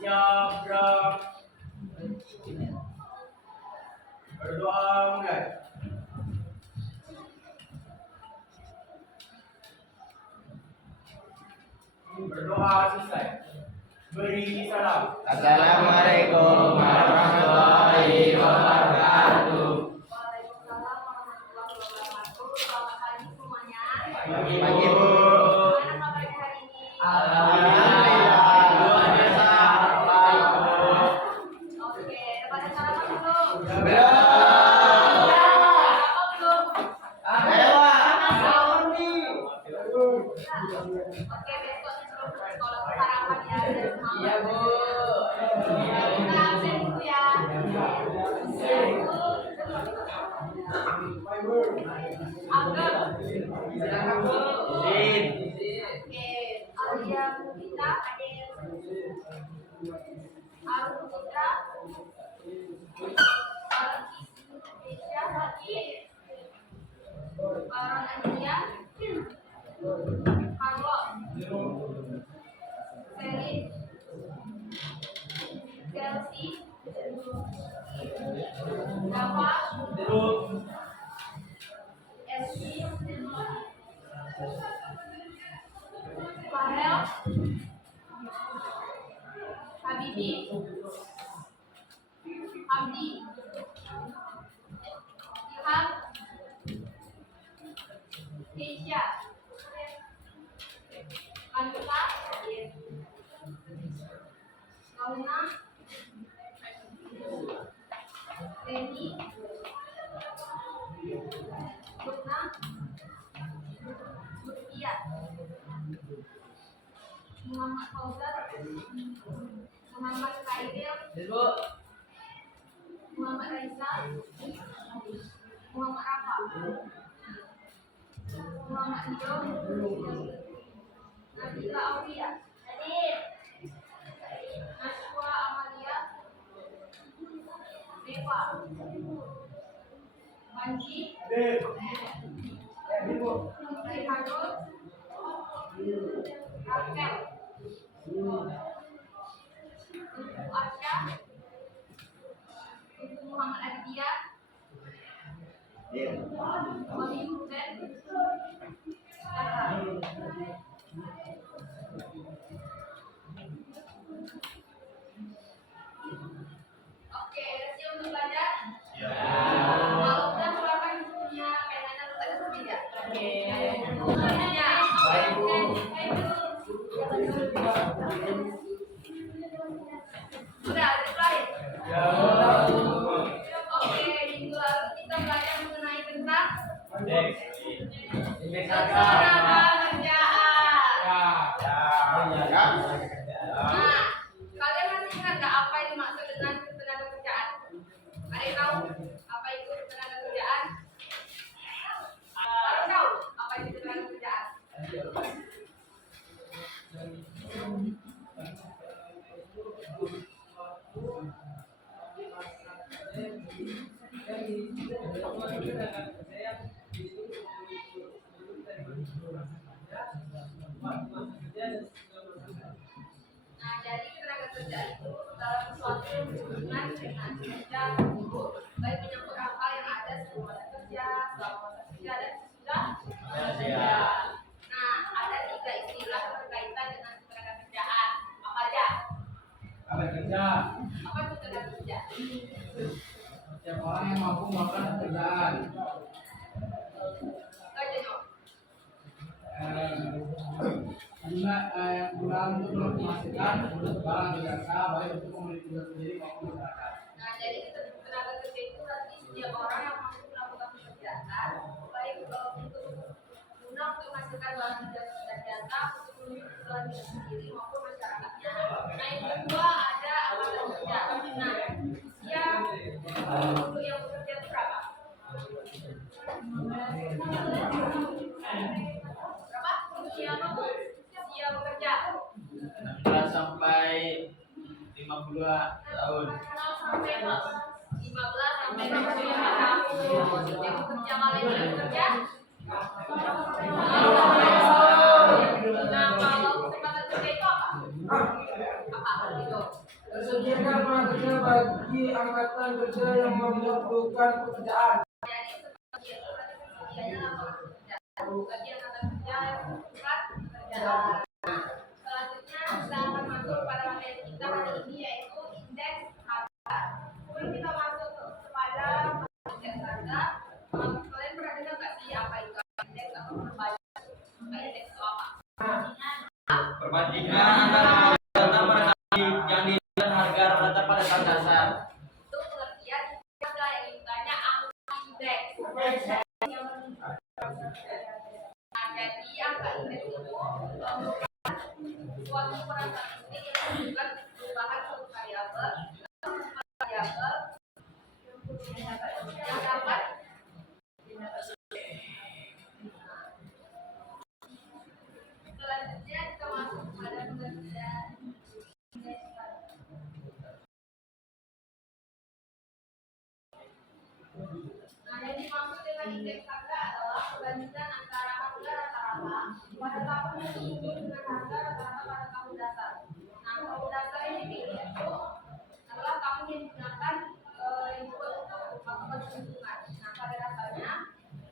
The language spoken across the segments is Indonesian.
Siap, gerak. Berdoa mulai. Berdoa selesai. Beri salam. Assalamualaikum warahmatullahi wabarakatuh. Waalaikumsalam warahmatullahi wabarakatuh. Selamat pagi semuanya. Pagi, Pagi, Bu. Bu. Gimana kabarnya hari ini? Alhamdulillah. Luar biasa. Baik, Bu. Oke, pada sarapan belum? Belum. Sarapan belum? Oke, besok sebelum ke sekolah sarapan ya dari semalam. Iya, Bu. Kita absen dulu ya. Agam. Silakan, Bu. Izin. Oke, Alia Mufita, Adel. Arun Putra. Keisha, Haki. Baron Andia. Carlo. Selin. Chelsea. Dava. Esri. Farel. Habibi. Abdi. Ilham. Keisha. Anita. Kauna. Reni. Lukna. Lutfia. Muhammad Fauzan. Muhammad Khairil. Bu. Muhammad Raisa. Muhammad Rafa. Muhammad Ridho. Nabila Aulia. Hadir. Nashwa Amalia. Deva. Panji. Ricardo. Rafael. Ibu Asya. Ibu Muhammad Aditya. Wali Ruben. Oke, siap untuk belajar? Kalau udah keluarkan bukunya, penanya harus ada meja. Bukunya. Baik, Bu. Sudah, ada lain? Ya. Oke, minggu lalu kita belajar mengenai tentang Indeks ketenaga kerjaan. Ya. Nah, kalian masih ingat nggak apa yang dimaksud dengan ketenaga kerjaan? Ada yang tahu apa itu ketenaga kerjaan? Ada yang tahu apa itu ketenaga kerjaan? Nah, jadi ketenaga kerjaan itu adalah sesuatu yang berhubungan dengan kerja guru, baik menyangkut hal yang ada sebelum masa kerja, selama masa kerja, dan sesudah kerja. Nah, ada 3 istilah berkaitan dengan ketenaga kerjaan. Apa aja? Apa kerja? Apa itu ketenaga kerja? Setiap orang yang mampu melakukan pekerjaan. Aja nyok. Guna untuk memastikan barang berjasa baik untuk memiliki sendiri maupun masyarakat. Nah, jadi ketenaga kerja itu berarti setiap orang yang mampu melakukan pekerjaan, baik untuk guna untuk menghasilkan barang dan jasa untuk memenuhi kebutuhan diri sendiri maupun masyarakatnya. Nah, yang kedua ada angkatan kerja. Nah, untuk yang bekerja itu berapa? Berapa? Usia apa? Usia bekerja. 16 sampai 52 tahun. 15 sampai 65 tahun. Yang bekerja kalian yang bekerja? Nah, kalau kesempatan kerja itu apa? Apa itu? Kenaikan lapangan kerja bagi angkatan kerja yang membutuhkan pekerjaan. Jadi sebagai sedianya lapangan kerja bagi angkatan kerja yang membutuhkan pekerjaan. Selanjutnya kita akan masuk pada materi kita hari ini yaitu indeks harga. Sebelum kita masuk kepada indeks harga, kalian pernah dengar nggak sih apa itu indeks atau perbandingan? Indeks itu apa? Perbandingan antara data pada yang dilihat harga rata pada tahun dasar. Itu pengertian harga yang ditanya angka indeks. Nah, jadi angka indeks itu merupakan suatu ukuran statistik yang menunjukkan perubahan suatu variabel yang dapat selanjutnya kita masuk pada pengertian indeks harga. Nah, yang dimaksud dengan indeks harga adalah perbandingan antara harga rata-rata pada tahun yang diukur dengan harga rata-rata pada tahun dasar. Nah, tahun dasar ini itu adalah tahun yang digunakan yang dibuat untuk melakukan perhitungan. Nah, pada dasarnya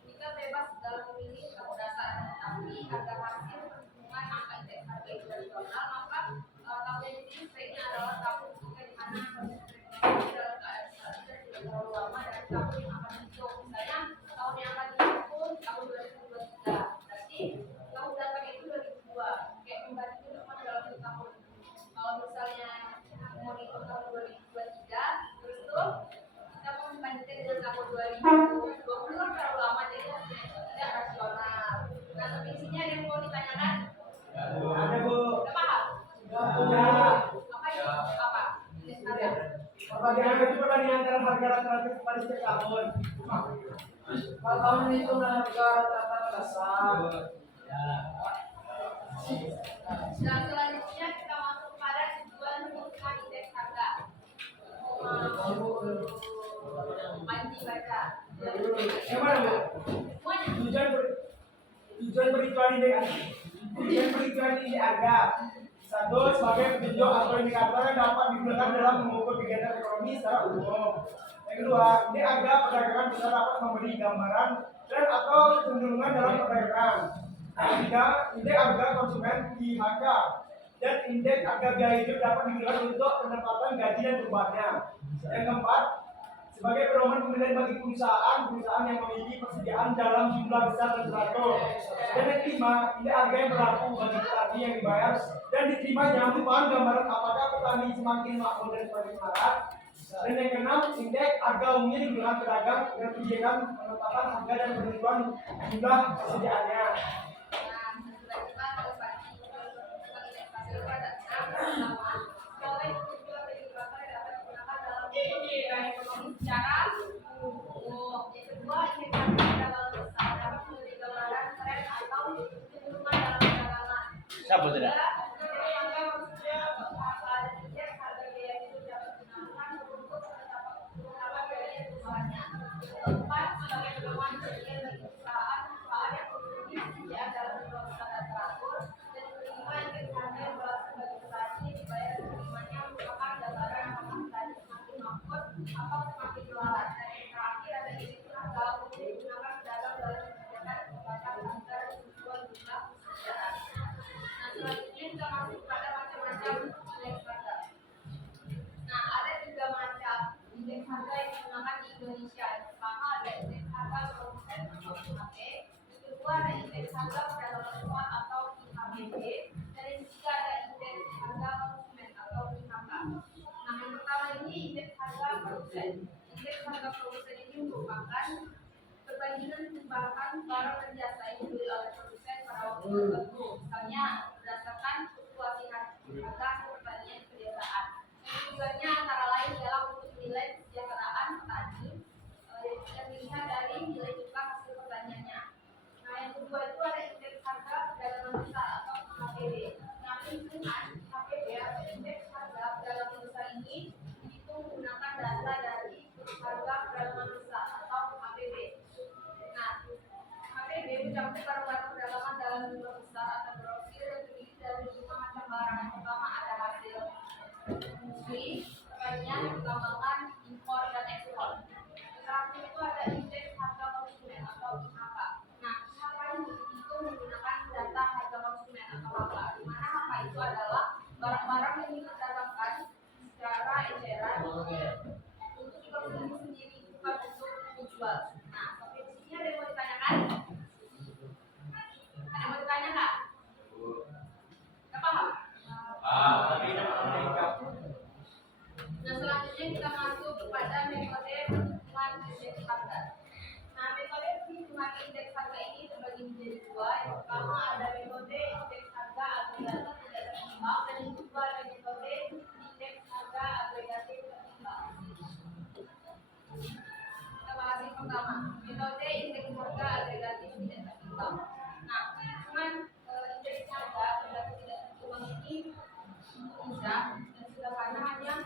kita bebas dalam memilih tahun dasar, tapi agar hasil perhitungan angka indeks harga itu rasional, maka tahun yang dipilih sebaiknya adalah tahun ketika di mana perekonomian dalam keadaan stabil dan tidak terlalu lama dan tahun yang akan dihitung. Misalnya tahun yang akan dihitung tahun 2023, berarti tahun datang itu 2002. Kayak membanding ke depan dalam 1 tahun. Kalau misalnya mau dihitung tahun 2023, terus tuh kita mau membandingkan dengan tahun 2020 kan terlalu lama, jadi hasilnya itu tidak rasional. Nah, tapi di sini ada yang mau ditanyakan? Ada Bu. Udah paham? Sudah. Apa itu? Apa? Indeks harga. Perbandingan itu perbandingan antara harga rata-rata pada setiap tahun. Kalau tahun itu harga rata-rata dasar. Nah, selanjutnya kita masuk pada tujuan penggunaan indeks harga. Panji baca. Gimana Bu? Semuanya. Tujuan perhitungan indeks harga. Satu, sebagai petunjuk atau indikator yang dapat digunakan dalam mengukur kegiatan ekonomi secara umum. Yang kedua, indeks harga perdagangan besar dapat memberi gambaran tren atau kecenderungan dalam perdagangan. Yang ketiga, indeks harga konsumen IHK dan indeks harga biaya hidup dapat digunakan untuk penempatan gaji dan perubahannya. Yang keempat, sebagai pedoman penilaian bagi perusahaan yang memiliki persediaan dalam jumlah besar dan teratur. Dan yang kelima, indeks harga yang berlaku bagi petani yang dibayar dan diterimanya merupakan gambaran apakah petani semakin makmur dan semakin melarat. Dan yang keenam, indeks harga umumnya digunakan pedagang dengan tujuan penetapan harga dan penentuan jumlah persediaannya. Secara umum. Yang kedua, indeks harga perdagangan besar dapat memberi gambaran tren atau kecenderungan dalam perdagangan. Siapa tidak? Indeks harga maksudnya ada indeks harga biaya hidup dapat digunakan untuk penetapan biaya perubahannya. Yang keempat, sebagai pedoman penilaian bagi perusahaan yang memiliki persediaan dalam jumlah besar dan teratur. Dan yang kelima, indeks harga yang berlaku bagi petani yang dibayar dan penerimanya merupakan gambaran apakah petani semakin makmur atau semakin melarat. Dan yang terakhir ada indeks harga umum yang digunakan pedagang dalam mengerjakan pembatasan harga dan tujuan jumlah persediaan. Nah, selanjutnya kita masuk pada macam-macam indeks harga. Nah, ada 3 macam indeks harga yang digunakan di Indonesia. Yang pertama ada indeks harga produsen atau IHP, yang kedua ada indeks harga perdagangan besar atau IHBP, dan yang ketiga ada indeks harga konsumen atau IHK. Nah, yang pertama ini indeks harga produsen. Indeks harga produsen ini merupakan perbandingan timbangan barang dan jasa yang dibeli oleh produsen pada waktu tertentu. Misalnya berdasarkan fluktuasi harga pertanian pedesaan. Tujuannya antara lain adalah untuk menilai kesejahteraan petani yang dilihat dari nilai tukar hasil pertaniannya. Nah, yang kedua itu ada indeks harga perdagangan besar atau HPB. Nah, perhitungan HPB atau indeks harga perdagangan besar ini dihitung menggunakan data dari harga perdagangan besar atau HPB. Nah, HPB mencakup barang-barang perdagangan dalam jumlah besar atau grosir yang terdiri dari 5 macam barang. Yang pertama ada hasil industri, barang-barang yang diperdagangkan secara eceran untuk dikonsumsi sendiri, bukan untuk dijual. Nah, sampai di sini ada yang mau ditanyakan? Ada yang mau ditanya nggak? Nggak paham? Tapi dapat meningkat. Nah, selanjutnya kita masuk kepada metode perhitungan indeks harga. Nah, metode perhitungan indeks harga ini terbagi menjadi dua. Yang pertama ada metode indeks harga agregatif tidak seimbang, dan yang kedua ada metode indeks harga agregatif seimbang. Kita bahas yang pertama, metode indeks harga agregatif tidak seimbang. Nah, perhitungan indeks harga agregatif tidak seimbang ini mudah dan sederhana, hanya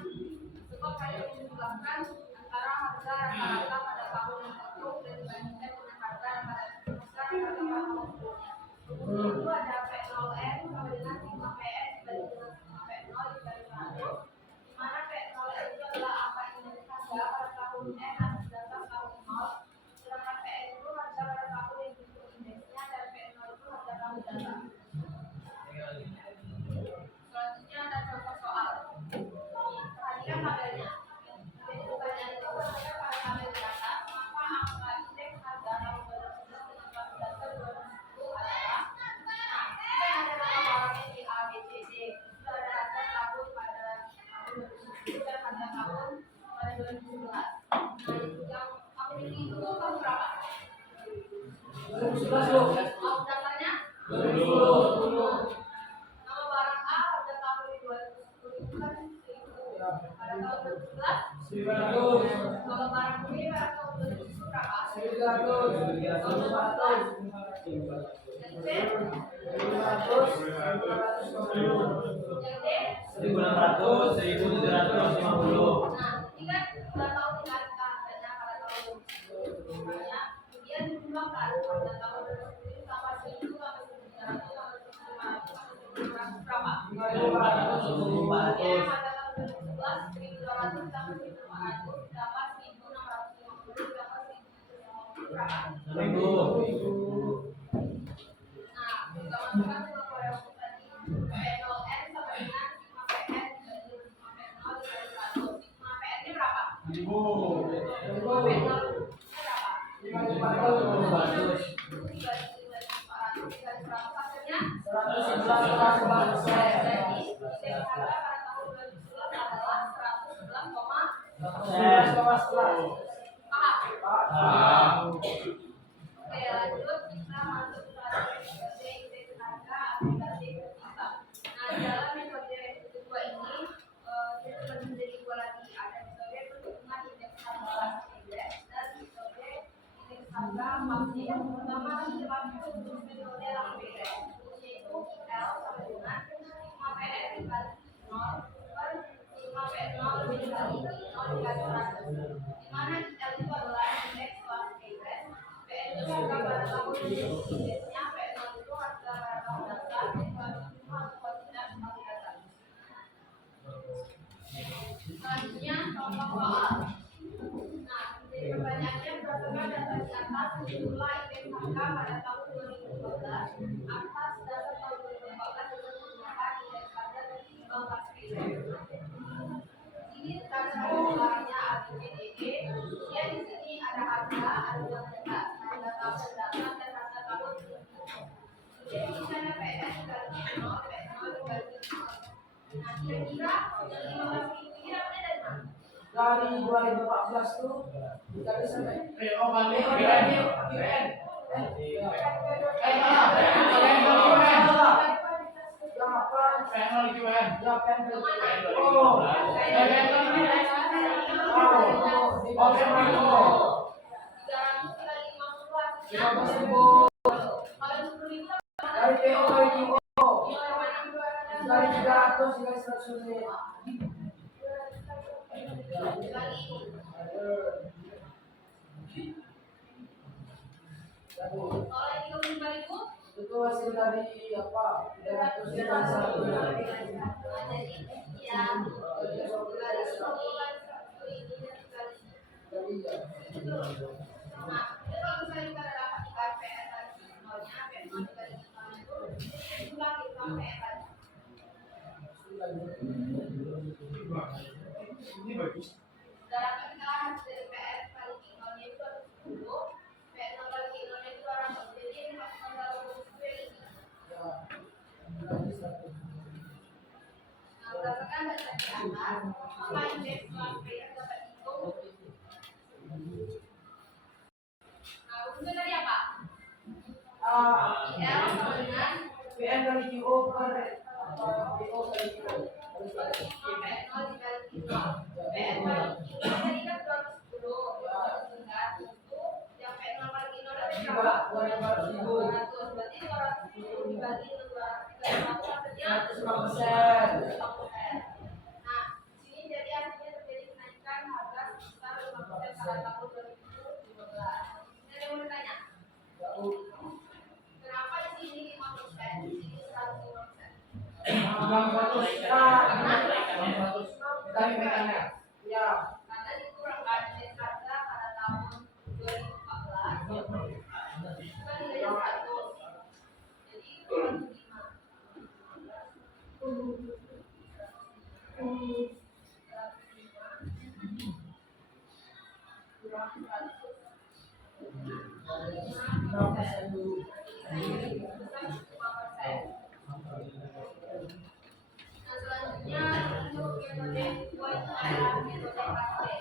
sebab hanya menjumlahkan antara harga rata-rata pada tahun yang lalu dan dibandingkan dengan harga rata-rata pada tahun sebelumnya. Itu ada P0N sama dengan 5PN dibanding dengan 5P0 dikali 100, di mana P0N itu adalah angka indeks harga pada tahun N atas dasar tahun 0, sedangkan PN itu harga pada tahun yang dihitung indeksnya, dan P0 itu harga tahun dasar. Selanjutnya ada contoh soal. Perhatikan tabelnya. Jadi pertanyaan itu berdasarkan pada tabel di atas, maka angka indeks harga tahun 2011 dengan tahun dasar 2010 adalah. Nah, jika ada nama barangnya di A, B, C, D, itu ada harga tahun pada tahun 2010 dan harga tahun pada 2011. Nah, yang aku pilih itu tahun berapa? 2011 loh. Tahun dasarnya? 2010. Nama barang A harga tahun 2010 itu kan 1000. Pada tahun 2011 900. kalau barang B pada tahun 2010 berapa? 900. Tahun 2011 yang C, 500. yang D. 1600, 1750. Nah, ini kan udah tahu tinggal kita harganya pada tahun 2010 misalnya, kemudian dijumlahkan pada tahun 2010 ini tambah 1000 tambah 1300 tambah 1500 tambah 1500 berapa? 1400. Pada tahun 2011 1200 tambah 1500 tambah 1650 tambah 1750 berapa? 1000. Nah, kita masukkan semua variabel tadi. P0N sama dengan 5PN dibagi 5P0 dikali 100. 5PN-nya berapa? 1000. 5P0-nya berapa? 500. 1000 dibagi 500 dikali 100 hasilnya? 111,9%. Jadi, indeks harga pada tahun 2011 adalah 111,9%. Paham? Oke, lanjut kita masuk pada metode indeks harga agregatif seimbang. Nah, di dalam metode kedua ini kita terbagi menjadi dua lagi. Ada metode perhitungan indeks harga indeks dan metode indeks harga pasti. Yang pertama kita masuk metode Lambert, yaitu L sama dengan 5PN dikali 0 per 5P0 dikali 0 dikali 100. Di mana L itu adalah indeks kelas Keynes, PN itu harga pada tahun indeksnya, P0 itu harga pada tahun dasar, dan itu harga tidak sebagai dasar. Selanjutnya contoh soal. Nah, jadi pertanyaannya berdasarkan data di atas, jumlah indeks harga pada tahun 2012 atas dasar tahun 2014 dengan menggunakan indeks harga dari Bank Keynes. Ini terdasar barangnya ABCDE. Kemudian di sini ada harga, ada uang kertas, harga tahun dasar dan harga tahun 2010. Kemudian di sini ada PN dikali 0, P0 dikali 0. Nah, kira-kira 15.000 ini dapatnya dari mana? Dari 2014 tuh dikali sampai balik UN. Dari PO dari PO dari 300 hingga 100 unit. Itu hasil dari apa? 300 hingga 100. Ini bagus. Dalam pernikahan dari PS kali kinonya itu 10, PS kali kinonya itu 200. Jadi ini masukkan dalam rumus gue ini. Nah, berdasarkan data di atas, maka indeks kelas PS dapat dihitung. Nah, rumusnya tadi apa? IL sama dengan PN kali QO per PO kali QO. PS0 dikali kilo. PS kali kilo tadi kan 210. Singkat itu yang PS0 kali kilo tadi berapa? 200. Berarti 210 dibagi 200 hasilnya 100%. Nah, di sini jadi artinya terjadi kenaikan harga sebesar 5% pada tahun 2015. Ini ada yang mau ditanya? Kenapa di sini 5%, di sini 105%? Kami mekannya. Ya. Karena dikurangkan indeks harga pada tahun 2014 kan nilainya 100. Jadi kurang 5. Nah, selanjutnya untuk metode sesuai adalah metode praktek.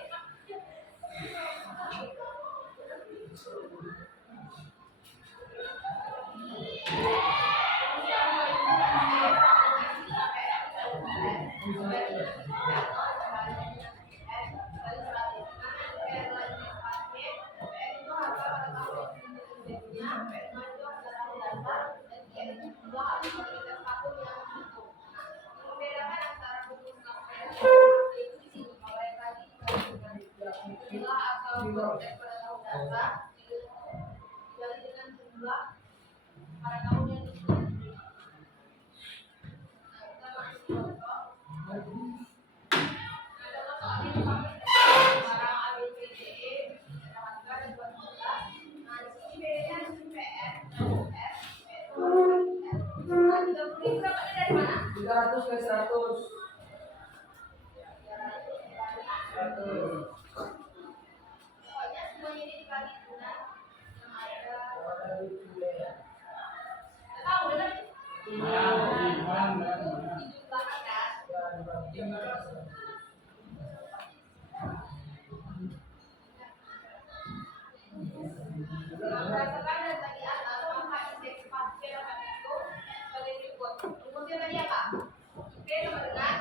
Pada tahun yang dari mana? 300 ke 100. 100. Pokoknya semuanya ini dibagi dengan yang ada. Tahu benar? Dijumlahkan kan? Berdasarkan data di atas, maka indeks pasti dapat dihitung sebagai berikut. Rumusnya tadi apa? P sama dengan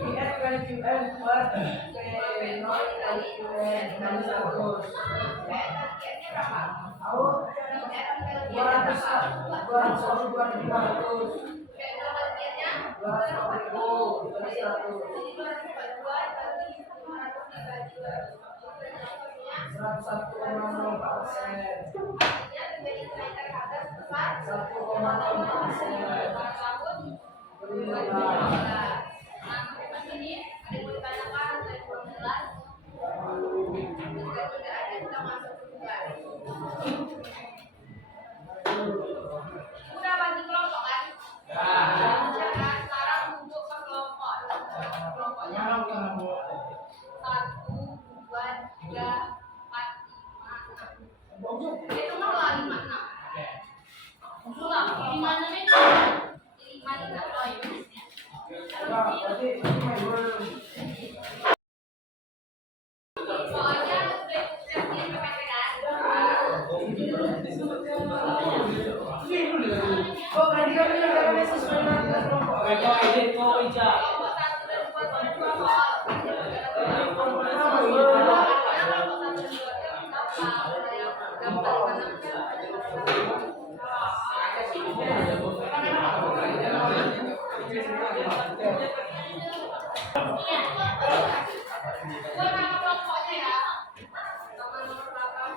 PN kali QN per P0 kali QN kali 100. P-nya berapa? Tahu? 200 200 200. P-nya 200.000 kali 100. jadi 242 bagi 500 dibagi 200. Hasilnya 101,0%. artinya terjadi kenaikan harga sebesar 1,0%. pada tahun 2015. Nah, di sini ada yang mau ditanyakan atau yang kurang jelas? Jika tidak ada, kita masuk ke tugas. Udah bagi kelompok kan? Ya kan? Sekarang duduk per kelompok. Kelompoknya 1, 2, 3, 4, 5, 6. Itu malah 5, 6. Ulang, 5, 6 itu 5, 6. Oh, iya. Berarti ini main dulu. Soalnya udah siapin PPT kan? Oh, berarti kami yang sesuai dengan kelompok. Kelompok 1 dan 2 itu ada 2 soal. Kelompok 1 dan 2 itu gampang. Ada yang gampang, Gua nama kelompoknya ya. Nama nomor belakang.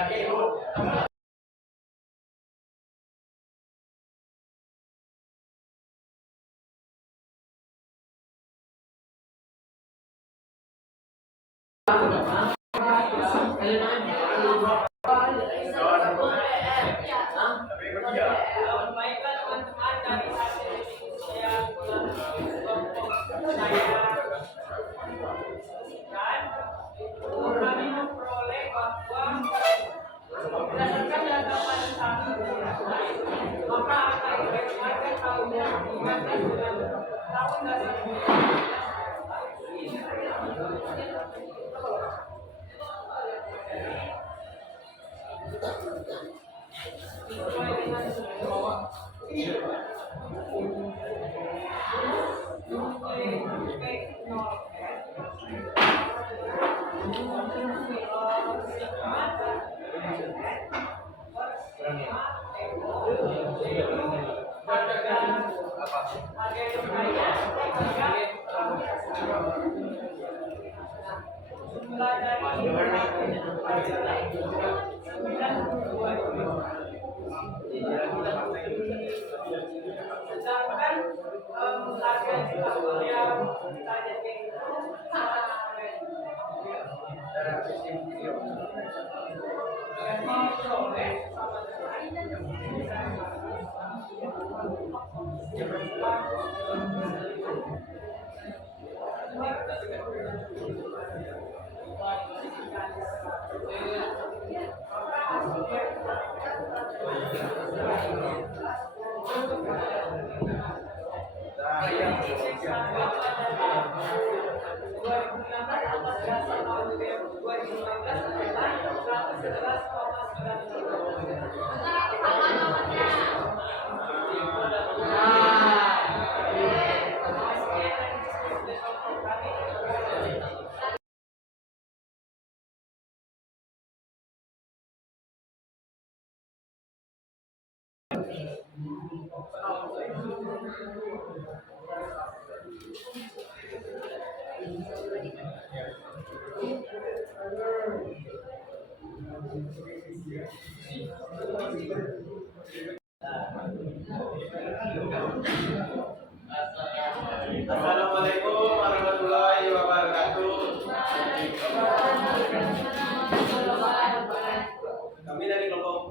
lagi. Baiklah teman-teman, dari hasil ini saya kelompok saya dan kami memperoleh bahwa berdasarkan data pada saat ini, maka angka indeks harga tahunnya dibandingkan dengan tahun dasar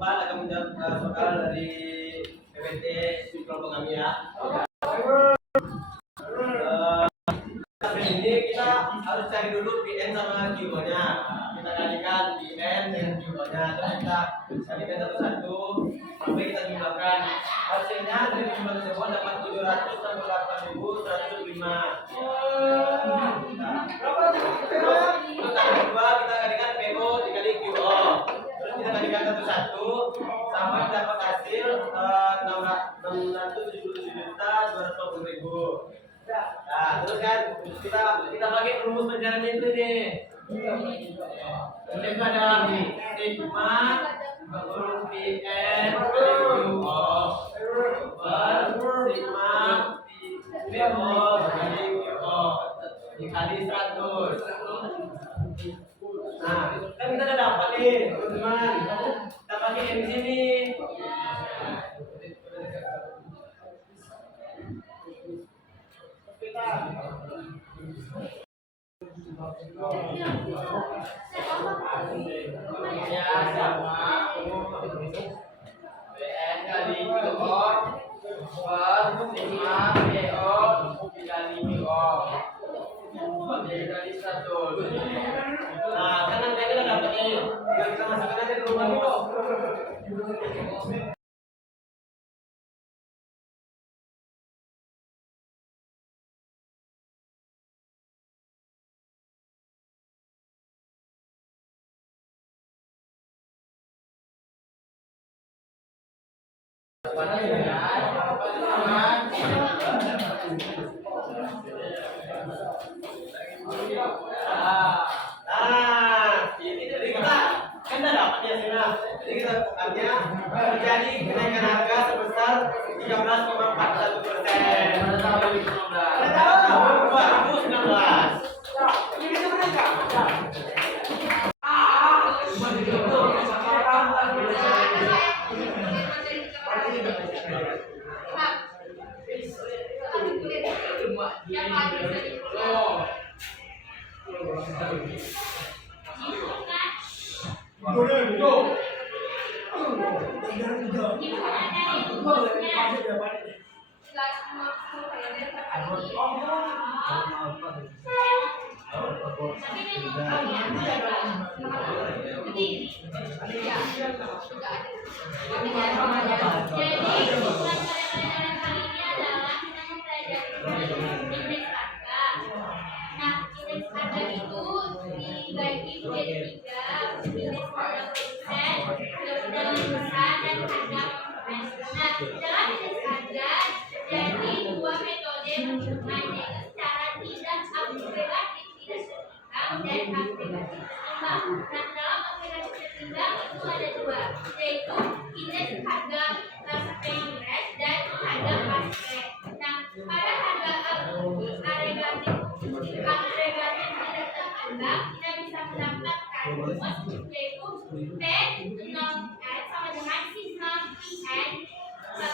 4 akan menjawab soal dari PPT kelompok kami ya. Ini kita harus cari dulu PN sama QO-nya. Kita kalikan PN dengan QO-nya. Terus kita kalikan satu-satu sampai kita jumlahkan. Hasilnya dari jumlah tersebut dapat 768.105. Untuk tahap kedua kita kalikan PO dikali QO. Terus kita kalikan satu-satu sampai dapat hasil 677.250.000. Nah, terus kan kita pakai rumus pencarian itu nih. Itu ada sigma huruf PN kali QO per sigma PO kali QO dikali 100. Nah, kan kita udah dapat nih, teman-teman. Kita pakai yang di sini. Ya sama PN kali QO per sigma PO dikali QO dikali 100. Nah, kan nanti kita dapat nih. Kita masukkan aja ke rumah dulu. Ini jadi kita kan udah dapat ya sini. Jadi kita bukannya terjadi kenaikan harga sebesar 13,41%. Pada tahun 2019. Ini kita berapa? Jadi dua metode menentukannya itu secara tidak agregatif, tidak seimbang dan agregatif seimbang. Nah, dalam agregatif seimbang itu ada dua, yaitu indeks harga pay rate dan harga basket. Nah, pada harga agregatif tidak seimbang kita bisa mendapatkan rumus yaitu P 0 N sama dengan sigma PN per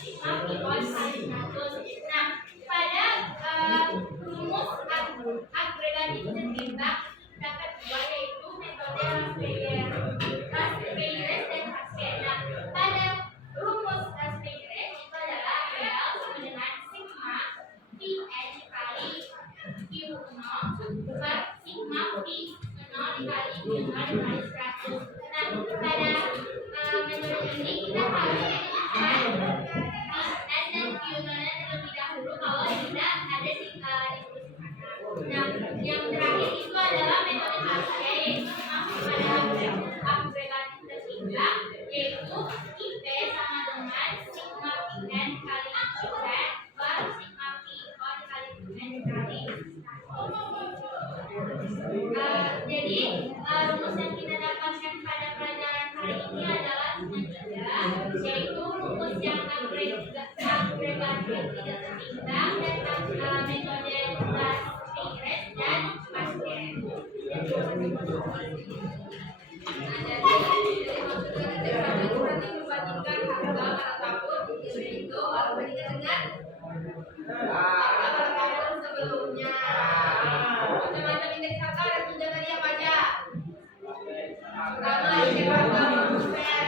sigma PO kali 100. Nah, pada rumus agregatif seimbang dapat dua, yaitu metode Raspeyer dan Haskell. Nah, pada rumus Raspeyer itu adalah real sama dengan sigma PN dikali Q0 per sigma P0 dikali Q0 dikali 100. Nah, pada metode ini kita harus menyebutkan PN dan Q0 terlebih dahulu kalau tidak ada di Nah, yang terakhir itu adalah metode Haskell, yaitu masuk pada agregatif seimbang, yaitu IP sama dengan sigma PN kali Q per sigma PO dikali Q dikali 100. Jadi rumus yang kita dapatkan pada pelajaran hari ini adalah cuma tiga, yaitu rumus yang agregatif tidak seimbang dan metode Raspeyer dan Haskell. Nah, jadi maksudnya nanti membandingkan harga pada tahun itu membandingkan dengan harga pada tahun sebelumnya. Macam-macam indeks harga dan tunjangan apa aja? Pertama, indeks harga produsen.